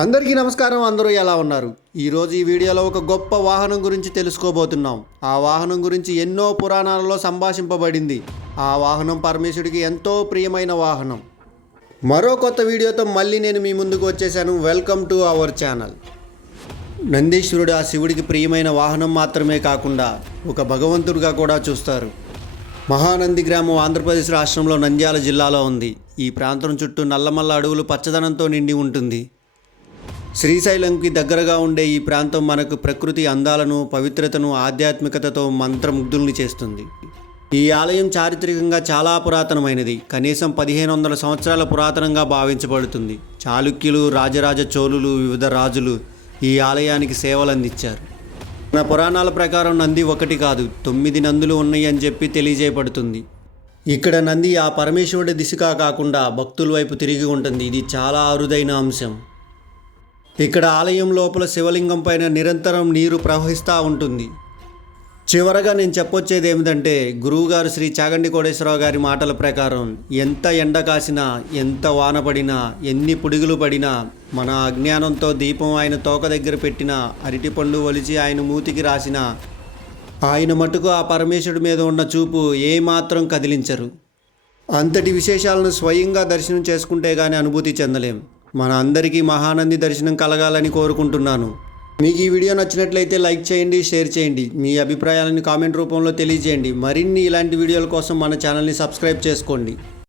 అందరికీ నమస్కారం. అందరూ ఎలా ఉన్నారు? ఈరోజు ఈ వీడియోలో ఒక గొప్ప వాహనం గురించి తెలుసుకోబోతున్నాం. ఆ వాహనం గురించి ఎన్నో పురాణాలలో సంభాషింపబడింది. ఆ వాహనం పరమేశ్వరుడికి ఎంతో ప్రియమైన వాహనం. మరో కొత్త వీడియోతో మళ్ళీ నేను మీ ముందుకు వచ్చేసాను. Welcome to our channel. నందీశ్వరుడు ఆ శివుడికి ప్రియమైన వాహనం మాత్రమే కాకుండా ఒక భగవంతుడిగా కూడా చూస్తారు. మహానంది గ్రామం ఆంధ్రప్రదేశ్ రాష్ట్రంలో నంద్యాల జిల్లాలో ఉంది. ఈ ప్రాంతం చుట్టూ నల్లమల్ల అడవులు పచ్చదనంతో నిండి ఉంటుంది. శ్రీశైలంకి దగ్గరగా ఉండే ఈ ప్రాంతం మనకు ప్రకృతి అందాలను, పవిత్రతను, ఆధ్యాత్మికతతో మంత్రముగ్ధుల్ని చేస్తుంది. ఈ ఆలయం చారిత్రకంగా చాలా పురాతనమైనది. కనీసం 1500 సంవత్సరాల పురాతనంగా భావించబడుతుంది. చాళుక్యులు, రాజరాజ చోళులు, వివిధ రాజులు ఈ ఆలయానికి సేవలు అందించారు. మన పురాణాల ప్రకారం నంది ఒకటి కాదు 9 నందులు ఉన్నాయి అని చెప్పి తెలియజేయబడుతుంది. ఇక్కడ నంది ఆ పరమేశ్వరుడి దిశగా కాకుండా భక్తుల వైపు తిరిగి ఉంటుంది. ఇది చాలా అరుదైన అంశం. ఇక్కడ ఆలయం లోపల శివలింగం పైన నిరంతరం నీరు ప్రవహిస్తూ ఉంటుంది. చివరగా నేను చెప్పొచ్చేది ఏమిటంటే, గురువుగారు శ్రీ చాగంటి కోటేశ్వరరావు గారి మాటల ప్రకారం ఎంత ఎండ కాసినా, ఎంత వాన పడినా, ఎన్ని పుడుగులు పడినా, మన అజ్ఞానంతో దీపం ఆయన తోక దగ్గర పెట్టిన, అరటిపండు ఒలిచి ఆయన మూతికి రాసిన, ఆయన మటుకు ఆ పరమేశ్వరుడి మీద ఉన్న చూపు ఏమాత్రం కదిలించరు. అంతటి విశేషాలను స్వయంగా దర్శనం చేసుకుంటే కానీ అనుభూతి చెందలేం. మన అందరికీ మహానంది దర్శనం కలగాలని కోరుకుంటున్నాను. మీకు ఈ వీడియో నచ్చినట్లయితే లైక్ చేయండి, షేర్ చేయండి. మీ అభిప్రాయాలను కామెంట్ రూపంలో తెలియజేయండి. మరిన్ని ఇలాంటి వీడియోల కోసం మన ఛానల్ని సబ్స్క్రైబ్ చేసుకోండి.